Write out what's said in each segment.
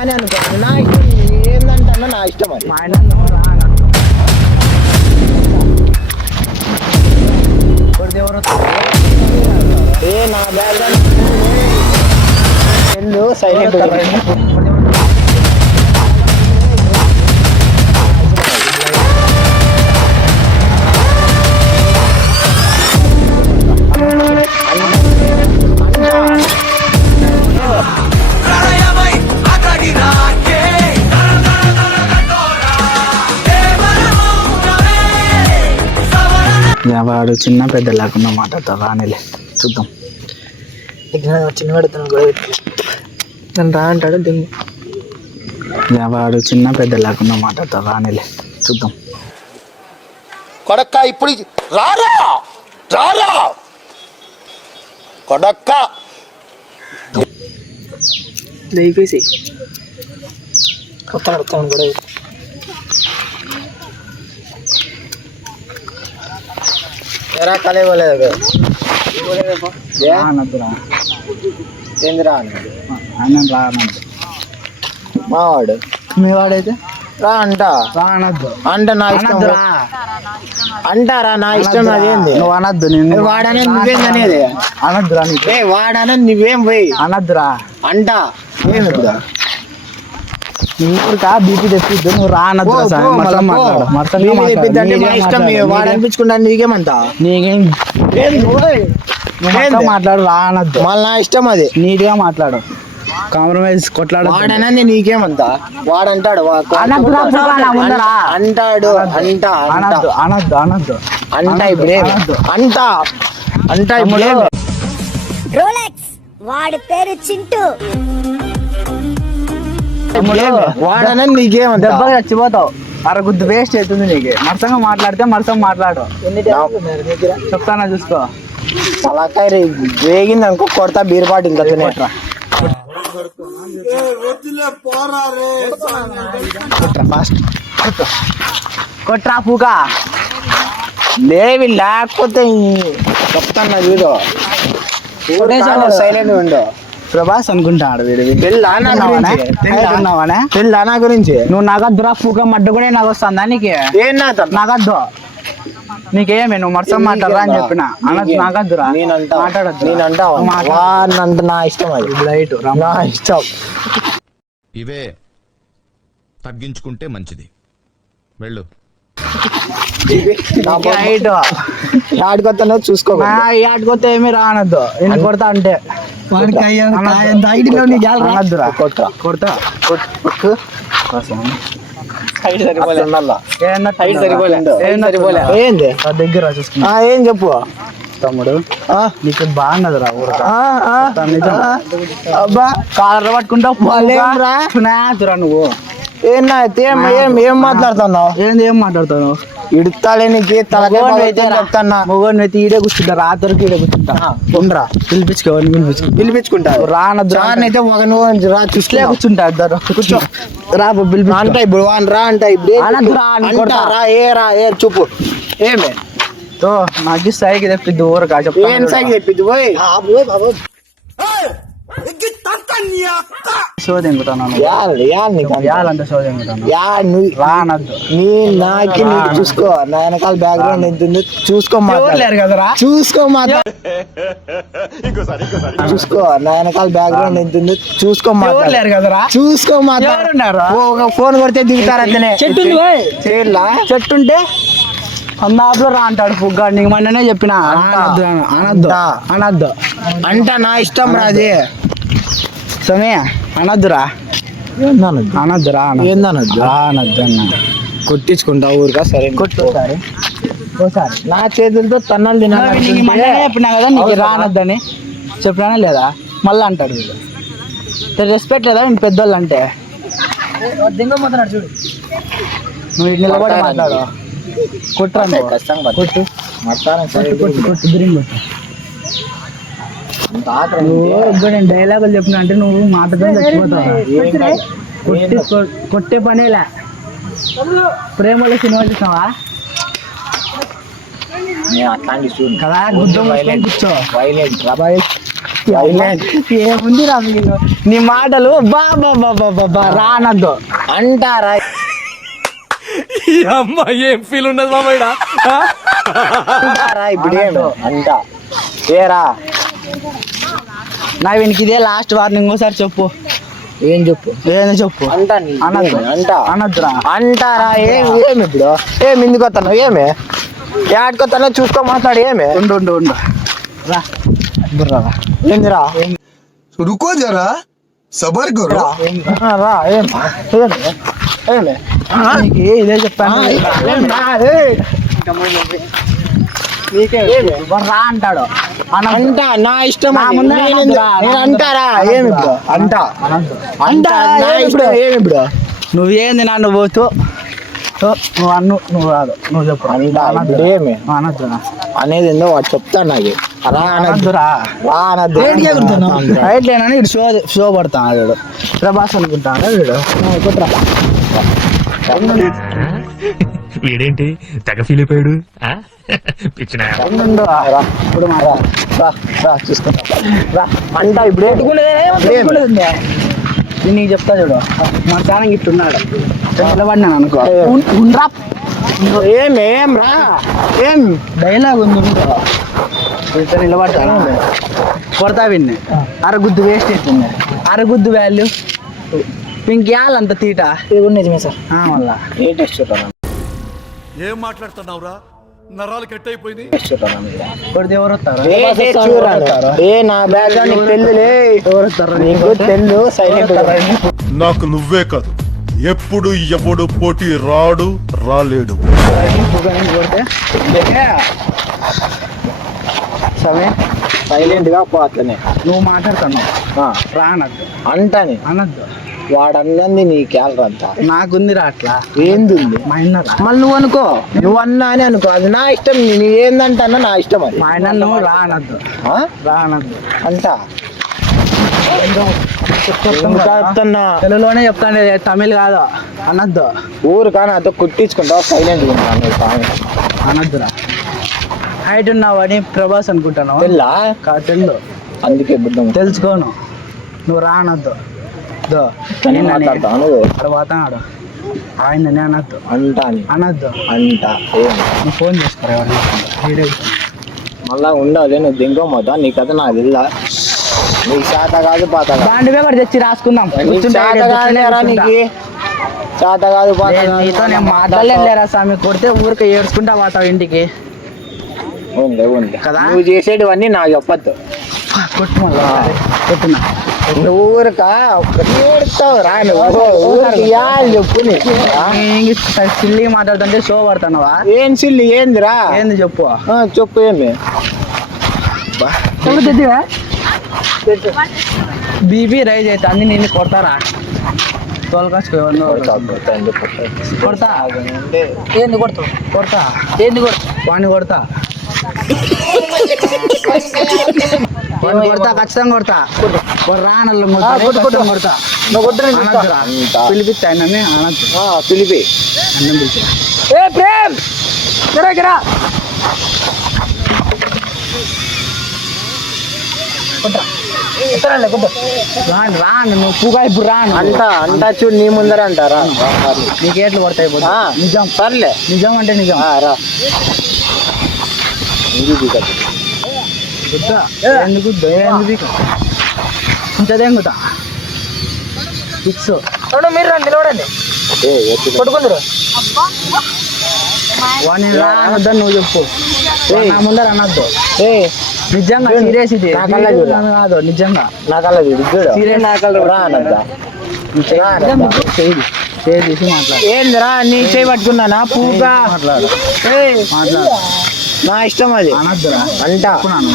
అని అనుకో, నా ఇష్టం ఏందంటే అన్న నా ఇష్టం అది. ఏ నా బ్యాగ్ సైలెంట్ వాడు చిన్న పెద్ద లేకుండా మాట్లాడతారు రానిలే చూద్దాం. చిన్న పెడతాను నన్ను రా అంటాడు దింగు. వాడు చిన్న పెద్ద లేకుండా మాట్లాడతారు రానిలే చూద్దాం. కొడక్క ఇప్పుడు రారా రారా కొడక్క దయచేసి కొత్త కడతాను కూడా ఎరా కలే పోలేదు రానద్దురా ఏందిరా అన్నాడు ఆయన రానద్దు. మావాడు మీ వాడైతే రా అంట రానద్దు అంట నా ఇష్టం అంటారా నా ఇష్టం అదేంది నువ్వు అనద్దు. నేను వాడనే నువ్వేం అనేది అనద్దురా నీకు వాడనే నువ్వేం పోయి అనద్దురా అంట ఏమి ఊరికా బీపీ తెప్పిద్దు. నువ్వు రానద్దు వాడు అనిపించుకుంటా నీకేమంతా నీకేం మాట్లాడు రానద్దు. మళ్ళీ నా ఇష్టం అది నీట్ గా మాట్లాడు. కాంప్రమైజ్ కొట్లాడు. వాడనని నీకేమంతా వాడంటాడు అంటాడు అనద్దు అనద్దు అనద్దు అంట ఇప్పుడే అంట అంట ఇప్పుడే రోలెక్స్ వాడి పేరు చింటూ. వాడనని నీకేమంత దెబ్బగా చచ్చిపోతావు. అరగుద్దు వేస్ట్ అవుతుంది నీకు. మరసంగా మాట్లాడితే మరసం మాట్లాడు. చెప్తానా చూసుకో. తలకాయ వేగింది అనుకో కొడతా బీరుపాటు ఇంకా తినేట్రా ఫాస్ట్ కొట్రా పూకా లేవి లేకపోతే చెప్తాను వీడు సైలెంట్ ఉండు. ప్రభాస్ అనుకుంటాడు వీడు. పెళ్ళా నా గురించి నువ్వు నగద్దురా పూక మడ్డు కూడా నాకు వస్తుందా నీకు? ఏం నగద్దు నీకేమే నువ్వు మరసం మాట్లాడరా అని చెప్పిన. నాగద్దురా మాట్లాడద్దు. నేనంటే నా ఇష్టం అది రైట్ నా ఇష్టం. ఇవే తగ్గించుకుంటే మంచిది. వెళ్ళు. ఆడికొత్తా చూసుకో. ఆడికొస్తే ఏమి రానద్దు. నేను కొడతా అంటే కొడతా కొడతా ఏంది దగ్గర చూసుకున్నా. ఏం చెప్పు తమ్ముడు నీకు బాగున్నదిరా ఊరు. అబ్బా కాలర్ పట్టుకుంటా నువ్వు. ఏం మాట్లాడుతున్నావు? ఏంది ఏం మాట్లాడుతావు? ఇడతాలే నీకు చెప్తాన్నా. మొగోని అయితే ఈడే కూర్చుంటా. రాత్రికి ఈడే కూర్చుంటా. ఉండరా పిలిపించుకోవాలి. పిలిపించుకుంటా రానద్దు. అయితే ఒక నువ్వు రా చూసులే కూర్చుంటా. కూర్చో రా అంట ఇప్పుడు రా అంట ఇప్పుడు ఏ రా ఏ చూపు ఏమే నాకు సైకి తెప్పిద్దు ఊరకా. ఏం సైకి తెప్పిద్దు పోయి రానద్దు. నీకు చూసుకో. నా వెనకాల బ్యాక్గ్రౌండ్ ఎంత ఉందో చూసుకో. కదరా చూసుకో చూసుకో. నా వెనకాల బ్యాక్గ్రౌండ్ ఎంత ఉందో చూసుకో. కదరా చూసుకో. ఫోన్ కొడితే దిగుతారంతనే. చెట్టుంటే అన్నాపులో రా అంటాడు పుగ్గాడు. నీకు మొన్ననే చెప్పిన అనద్దు అనద్దు అంట నా ఇష్టం రాజే సమయ అనద్దురా. అనద్దురా ఏందనద్దు అనద్దు అన్న కొట్టించుకుంటా ఊరుగా. సరే కొట్టుకోసారి నా చేతులతో తన్నలు తినాలి. చెప్పినా కదా నీకు రానద్దని చెప్పినా లేదా? మళ్ళీ అంటాడు వీళ్ళు. రెస్పెక్ట్ లేదా నేను పెద్దోళ్ళు అంటే? చూడు నువ్వు నిలబడి మాట్లాడు. కొట్టు కొట్టు నేను డైలాగులు చెప్పిన అంటే నువ్వు మాటతో చచ్చిపోతావు. కొట్టే పనేలా. ప్రేమలో సినిమా చూసావా కదా? గుడ్డ కూర్చో. ఏముంది రా మీకు నీ మాటలు బా బా బా బా బా బా రానద్దు అంటారా ఏం ఫీల్ ఉండదు మామయ్య అంటారా ఇప్పుడు ఏమి అంట ఏరా నా వీనికి ఇదే లాస్ట్ వార్నింగ్ ఒకసారి చెప్పు ఏం చెప్పు ఏదో చెప్పు అంట అనద్దు అనద్దురా అంటారా ఏమి ఇప్పుడు ఏమి ఎందుకు వస్తాను ఏమి ఏడుకొస్తానో చూసుకో మాట్లాడు ఏమి ఉండు ఉండు ఉండు రా బుర్రా రా ఏందిరా रुको जरा सबर करो రా ఏమి ఏమి నీకు ఇదే చెప్పాను రా అంటాడు అంట నా ఇష్టం నా అది. ముందర నేను అనొద్దురా, నేను అంటారా ఏమి ఇప్పుడు అంట అంట నా ఇష్టం ఏమి ఇప్పుడు నువ్వేంది నన్ను పోతూ నువ్వు నువ్వు కాదు నువ్వు చెప్పు అంట ఇప్పుడు ఏమి అనద్దురా అనేది ఏందో వాడు చెప్తాను నాకు రా అనద్దు అనద్దురా రా అనద్దు రైట్ లేనని ఇటు షో పడతాను వీడు ప్రభాస్ అనుకుంటాను వీడు కుట్రా వీడేంటి తెగ ఫీల్ అయిపోయాడు పిచ్చిన ఉండు. ఇప్పుడు మా రా రా చూసుకుంటా రా అంట ఇప్పుడు నేను నీకు చెప్తా చూడు మా చాలా ఇట్లా ఉన్నాడు నిలబడినాను అనుకో ఉండ్రా ఏం రా ఏం డైలాగ్ ఉంది ఇట్లా నిలబడతాను కొడతా విన్ని అరగుద్దు వేస్ట్ అవుతుంది అరగుద్దు వాల్యూ ఇంకేయాలంత తీట ఇది కూడా నిజమే సార్ మళ్ళా ఏ టెస్ట్ చూడాలి ఏం మాట్లాడుతున్నావురా నరాలు కట్ అయిపోయింది కొడితే ఎవరు వస్తారు ఏ నా బ్యాగ్ నీకు తెల్లులే ఎవరు వస్తారు నీకు తెల్లు సైలెంట్ నాకు నువ్వే కాదు ఎప్పుడు ఎవడు పోటీ రాడు రాలేడు కొడితే సమయం సైలెంట్ గా పోతనే నువ్వు మాట్లాడుతున్నావు రానద్దు అంటాని అనద్దు వాడు అన్నది నీ క్యాలరంతా నాకుంది రా అట్లా ఏంది మా అన్న మళ్ళీ నువ్వు అనుకో నువ్వు అన్నా అని అనుకో అది నా ఇష్టం నీ ఏందంటన్నా నా ఇష్టం అది మా ఆయన నువ్వు రా అనద్దు ఆ? రా అనద్దు అంట చెప్తున్నా. చెప్తున్నా తెలుగులోనే చెప్తాను తమిళ్ కాదు అనద్దు ఊరు కానీ అదో కుట్టించుకుంటావు సైలెంట్ ఉంటాను అనద్దురా హైట్ ఉన్నావని ప్రభాస్ అనుకుంటాను తెల్లా తెలు అందుకే బుద్ధం తెలుసుకోను నువ్వు రా అనద్దు దో మాట్లాడతాను తర్వాత ఆయన అనద్దు అంటాని అనద్దు అంట ఏం నువ్వు ఫోన్ చేసుకోరా ఎవరిని వీడియో మళ్ళా ఉండాలి నువ్వు దింకోమోతా నీ కథ నాకు తెల్లా నీకు చేత కాదు పాత కాదు బాండ్ పేపర్ తెచ్చి రాసుకుందాం నీకు చేత కాదు లేరా నీకు చేత కాదు పాత కాదు. నీతో నేను మాట్లాడలేరా స్వామి కొడితే ఊరికి ఏడ్చుకుంటా పోతావు ఇంటికి ఉంది కదా? నువ్వు చేసేటివన్నీ నాకు చెప్పద్దు కొట్టు మళ్ళా కొట్టున్నా నువ్వు ఊరక ఏడుస్తావు రా నువ్వు ఊరికి ఇయ్యాలి చెప్పు నీకు. ఆ? సిల్లి మాట్లాడుతుంటే షో పడతానవా ఏం సిల్లి ఏందిరా ఏంది చెప్పు చెప్పు ఏమి బీబీ రైజ్ అయితే అన్ని నేను కొడతారా తోలకాసుకో కొడతా ఏంది కొడతావు కొడతా ఏంది వాడిని కొడతా వాడిని కొడతా ఖచ్చితంగా కొడతా రానల్లం కొడతా అనద్దురా. పిలిపిస్తా ఆయనని అనద్దు పిలిపి అన్నం పిలిచి ఏ ప్రేమ్ గిరా రాను రాను నువ్వు పూగా ఇప్పుడు రాను అంట చూడు నీ ముందర అంటారా నీకు ఏట్లు పడతాయి పోతే. నిజం సర్లే నిజం అంటే నిజం రా గుద్దా ఎందుకు ఎందుకు ఇంతదేం గుద్దా ఫిక్స్ మీరు రండి నిలబడండి కొట్టుకుందరు వాడిని రా అనొద్దని నువ్వు చెప్పు నా ముందర అనొద్దు నిజంగా సీరియస్ ఇది నా కళ్ళ చూడు. కాదు నిజంగా నా కళ్ళ చూడు చూడు సీరియస్ నా కళ్ళ రా అనద్దా చేయి తీసి మాట్లాడు ఏందిరా నీ చేయి పట్టుకున్నానా పూగా మాట్లాడు ఏయ్, మాట్లాడు నా ఇష్టం అది అనొద్దురా అంట చెప్పున్నాను.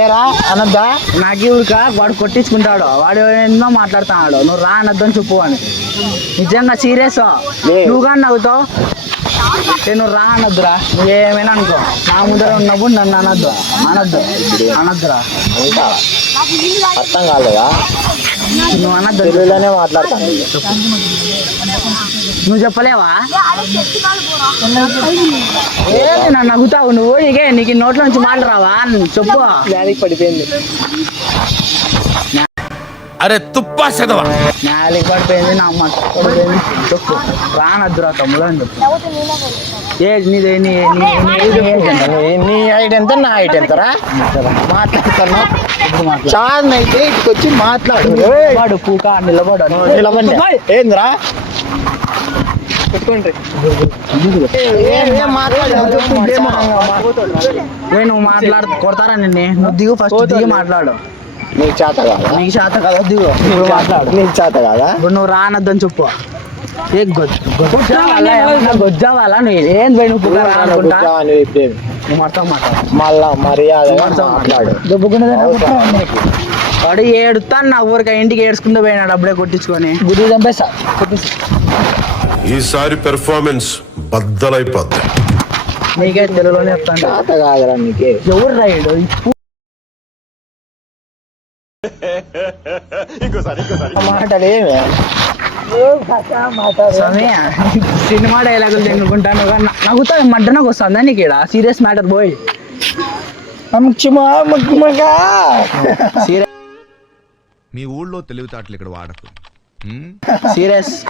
ఏరా అనద్దా నాకు ఇవిక వాడు కొట్టించుకుంటాడు వాడు ఎన్నో మాట్లాడుతున్నాడు నువ్వు రా అనొద్దని చెప్పు అని నిజంగా సీరియస్ నువ్వు కానీ నవ్వుతావు నువ్వు రా అనొద్దురా నువ్వు ఏమైనా అనుకో నా ముందర ఉన్నప్పుడు నన్ను అనొద్దు అనొద్దురా అంట అర్థం కాలేదా నువ్వు అనొద్దు తెలుగులోనే మాట్లాడతాను నువ్వు చెప్పలేవా ఏంది నన్ను నవ్వుతావు నువ్వు నీకు నోట్ల నుంచి మాట రావా చెప్పు దానికి పడిపోయింది అరే తుప్పా చదవా నేలకి పడిపోయింది నా అమ్మ పడిపోయింది చెప్పు రానద్దురా తమ్ముడు అని చెప్పు నీ హైట్ ఎంత నా హైట్ ఎంతరా మాట్లాడుతున్నా చాలా అయితే ఇటుకు వచ్చి మాట్లాడు వాడు పూక నిలబడు నిలబండి ఏందిరా నువ్వు మాట్లాడు కొడతారా నిన్ను నువ్వు దిగు ఫస్ట్ దిగి మాట్లాడు నీకు చేత కాదా నీకు చేత కదా దిగు ఇప్పుడు మాట్లాడు నీకు చేత కాదా ఇప్పుడు నువ్వు రానద్దని చెప్పు ఏ గొజ్జావాలా నువ్వు ఏం పోయి నువ్వు పూక రానుకుంటా నువ్వు మొత్తం మాట్లాడు మళ్ళా మర్యాద మాట్లాడు వాడు ఏడుతాను నా ఊరికి ఇంటికి ఏడ్చుకుంటూ పోయినాడు అప్పుడే కొట్టించుకొని గుడి చంపేస్తా ఈసారి పెర్ఫార్మెన్స్ బద్దలైపోద్ది. నీకే తెలుగులోనే చెప్తాను చేత కాదురా నీకే ఎవరు రాయుడు మాట్లాడేమి సినిమా డైలాగులు తినుకుంటాను నవ్వుతా మడ్డనకు వస్తుందా నీకు ఇక్కడ సీరియస్ మ్యాటర్ పోయి మీ ఊళ్ళో తెలివితేటలు ఇక్కడ వాడకు. సీరియస్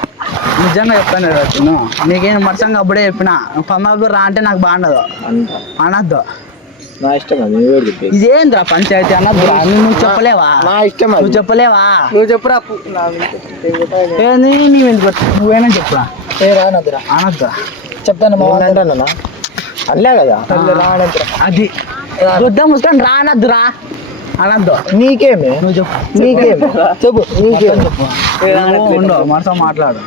నిజంగా చెప్తాను నేను నీకేం మరసంగా అప్పుడే చెప్పిన పంబాబు రా అంటే నాకు బాగుండదు అనద్దు నా ఇష్టం అది ఇదేంద్రా పంచాయతీ అనద్దు నువ్వు చెప్పలేవా నా ఇష్టం నువ్వు చెప్పలేవా నువ్వు చెప్పురా ఏంది నీవెందుకు నువ్వేనా చెప్పురా ఏ రానద్దురా అనద్దు చెప్తాను అంటాను అల్లే కదా అది వద్దా ముసుకొని రానద్దురా అనద్దు నీకేమి నువ్వు చెప్పు నీకేమి చెప్పు నీకేమి చెప్పు ఉండవు మనతో మాట్లాడు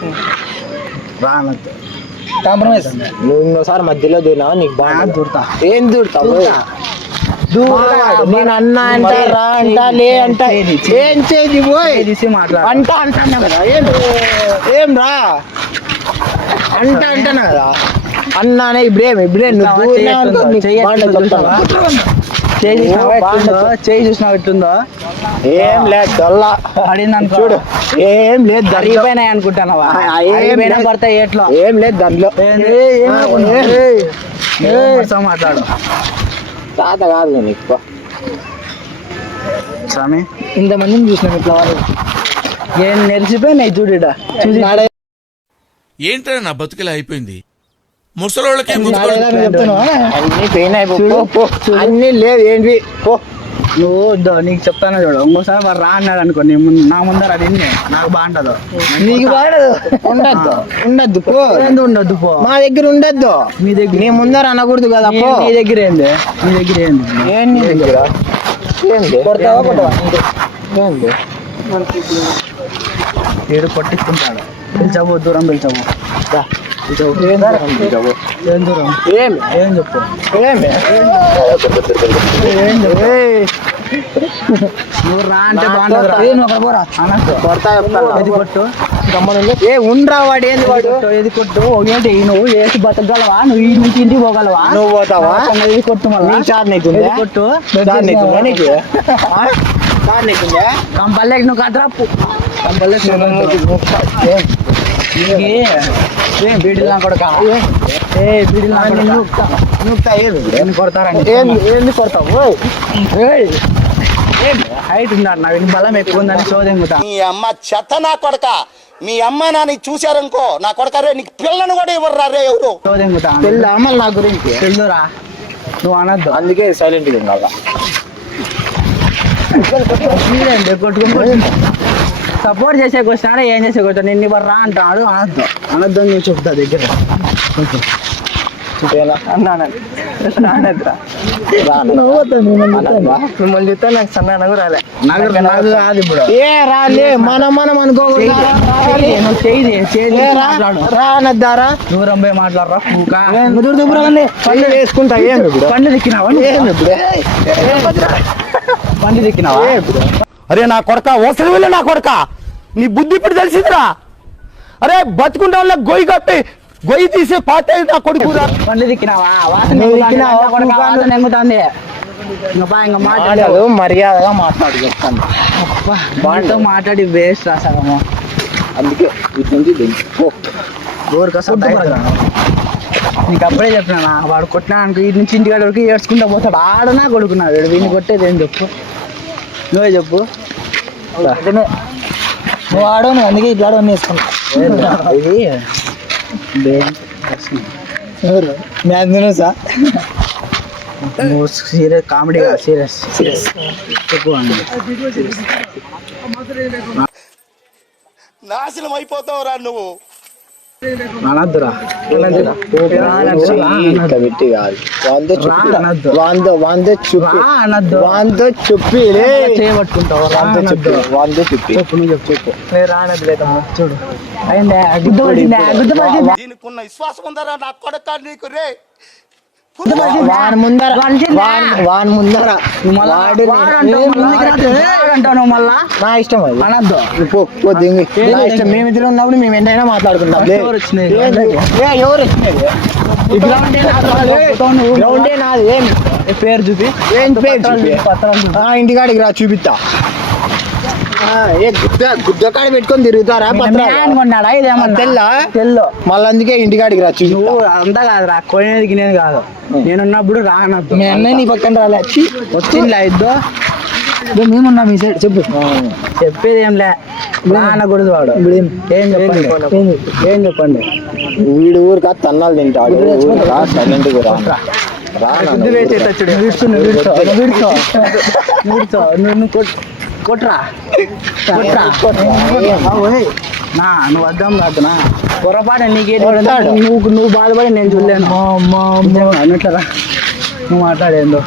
రానద్దు కాంప్రమైజ్ నువ్వు ఇంకోసారి మధ్యలో దూరినావు నీకు బాగా దూరుతా ఏం దూరుతావు నేను అన్నా అంట రా అంట లే అంట ఏం చేసి పోయి తీసి మాట్లాడు అంట అంటున్నా కదా ఏం రా అంట అంటున్నా కదా అన్నానే ఇప్పుడే నువ్వు చేయి చూసినావు ఎట్టుందో ఏం లేదు దొల్ల అడిగింది చూడు ఏం లేదు జరిగిపోయినాయి అనుకుంటానవా పడతా ఏట్లో ఏం లేదు దాంట్లో మాట్లాడు తాత కాదు నీకు స్వామి ఇంతమందిని చూసినాం ఇట్లా వాళ్ళు ఏం నెలిసిపోయినాయి చూడ ఏంటో నా బతుకులా అయిపోయింది ముసలోళ్ళకి అన్ని పోయినాయి అన్ని లేదు ఏంటి పో నువ్వు నీకు చెప్తాను చూడు ఇంకోసారి వాడు రా అన్నాడు అనుకో నా ముందర అడిగింది నాకు బాగుంటదు నీకు బాగదు ఉండద్దు పో ఎందుకు ఉండద్దు పో మా దగ్గర ఉండద్దు మీ దగ్గర నీ ముందర అనకూడదు కదా పో నీ దగ్గర ఏంది నీ దగ్గర ఏంది ఏం నీ దగ్గర ఏంది కొడతావా కొట్టవా ఏంది ఏడు కొట్టించుకుంటాడు పిలిచావు దూరం పిలిచావు ఏం దూరం ఏమి ఏం చెప్పు ఏమి నువ్వు రా అంటే బాగుంటుంది కొడతా ఏది కొట్టు ఏ ఉండరా వాడు ఏంది వాడు ఏది కొట్టు ఒకటి నువ్వు ఏసి బతకగలవా నువ్వు ఈ నుంచి ఇంటికి పోగలవా నువ్వు పోతావా ఏది కొట్టు మళ్ళీ నీకు కొట్టు కంపల్లేకి నువ్వు కదరాపు కంపల్లేకి బీడీలు కొడక బీడీలు కొడతారండి ఏంది కొడతావు హైట్ ఉన్నాడు నా బలం ఎక్కువ ఉందని చోదెంగుతా మీ అమ్మ చెత్త నా కొడక మీ అమ్మ నాని చూశారనుకో నా కొడక రే నీకు పిల్లను కూడా ఇవ్వరు రే ఎవరు చోదెంగుతా పెళ్ళి అమ్మలు నా గురించి తెలుదురా నువ్వు అనద్దు అందుకే సైలెంట్గా ఉండాలి కొట్టుకుని సపోర్ట్ చేసేకి వచ్చినాడు ఏం చేసేకి వచ్చాడు నిన్ను ఇవ్వరు రా అంటాడు అనద్దు అనద్దు అని నేను చెప్తా దగ్గర మిమ్మల్ని చూస్తే నాకు సన్న రాలే నాకు కాదు ఇప్పుడు ఏ రాలే మనం అనుకోకుండా రానద్దారా దూరం పోయి మాట్లాడరా పూకా పళ్ళు వేసుకుంటా ఏం పండు దిక్కినావా పండు దిక్కినావా అరే నా కొడక ఓసరి వెళ్ళి నా కొడక నీ బుద్ధి ఇప్పుడు తెలిసిందిరా అరే బతుకుంటా వల్ల గొయ్యి కప్పి గొయ్యి తీసే పాత నా కొడుకు పండు దిక్కినావా వాసన ఎంగుతుంది మాట్లాడు మర్యాదగా మాట్లాడు చెప్తాను వాళ్ళతో మాట్లాడి వేస్ట్ రా సగము అందుకే ఇటు నుంచి ఊరికోసం నీకు అప్పుడే చెప్పినా వాడు కొట్టినా అనుకో ఇటు నుంచి ఇంటికాడ వరకు ఏడ్చుకుంటా పోతాడు ఆడనా కొడుకున్నాడు వీడిని కొట్టేది ఏం చెప్పు నువ్వే చెప్పు. నువ్వు ఆడవు అందుకే ఇట్లా ఆడవన్నీ వేసుకున్నా. సార్ నువ్వు సీరియస్ కామెడీ సీరియస్ సీరియస్ చెప్పు అండి. నాశనం అయిపోతావురా నువ్వు. అనద్దురా చేయబట్టుకుంటావు. చెప్పు నువ్వు చెప్పు. చూడు అయిందే దీనికి ఉన్న విశ్వాసం ఉందరా నా కొడక నీకు రే. వాని ముందర అంటావు మళ్ళా. నా ఇష్టం అది. అనద్దు. నా ఇష్టం. మేమిద్దరం ఉన్నప్పుడు మేము ఎంతైనా మాట్లాడుకుంటాం. ఎవరు వచ్చినాయి? ఎవరు వచ్చినది? గ్రౌండే నాది. ఏం పేరు చూపి. ఏం పేరు చూపి? ఇంటికాడికి రా చూపిస్తా. గుద్దకాడ పెట్టుకొని తిరుగుతారా? కొన్నాడా ఇదేమన్నా? తెల్లా తెల్లో. మళ్ళీ అందుకే ఇంటికాడికి రా చూపి. నువ్వు అంతా కాదు రా, కొనేది గినేది కాదు. నేనున్నప్పుడు రానద్దు. మీ అన్నయ్య నీ పక్కన రాలే. వచ్చిందిలే ఇద్దో. మేమున్నా మీ సైడ్. చెప్పు. చెప్పేది ఏంలే. రానకూడదు వాడు. ఏం చెప్పండి. ఏం చెప్పండి. వీడు ఊరికా తన్నాలు తింటాడు. సైలెంట్ గా కొట్రా నువ్వు అర్థం కాదునా. పొరపాటు నీకేంటి నువ్వు బాధపడి నేను చూడలేను. అన్నట్లరా నువ్వు మాట్లాడేందో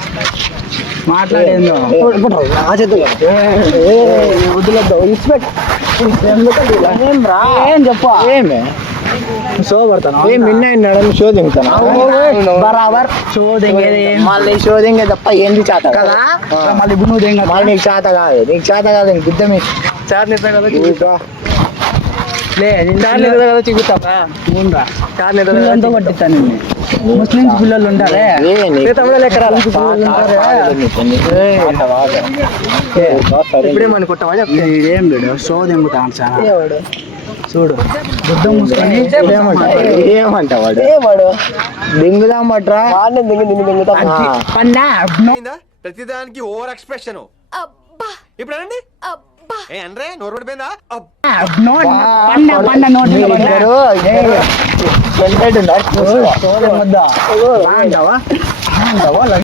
ఏం చెప్పు. ఏమే షో పడతాను. షో దింగుతాను. బరాబర్ షో దింగేది మళ్ళీ షో దింగే తప్ప ఏంది చేత కదా. మళ్ళీ ఇప్పుడు నువ్వు దింగ. మళ్ళీ నీకు చేత కాదు. నీకు చేత కాదు. నీకు గుద్ద మీ ఎంతో పట్టిస్తాను. ముస్లిమ్స్ పిల్లలు ఉంటారే. ఏం లేడు షో దింగుతాను చాలా. చూడు బుద్ధం మూసుకొని ఏమంటావాడు? దింగుదాం పట్రా. పన్నా ప్రతిదానికి ఓవర్ ఎక్స్ప్రెషన్. ఇప్పుడు అనండి ఏ అంటే నోరు పడిపోయిందా? పండ నోటి నోట్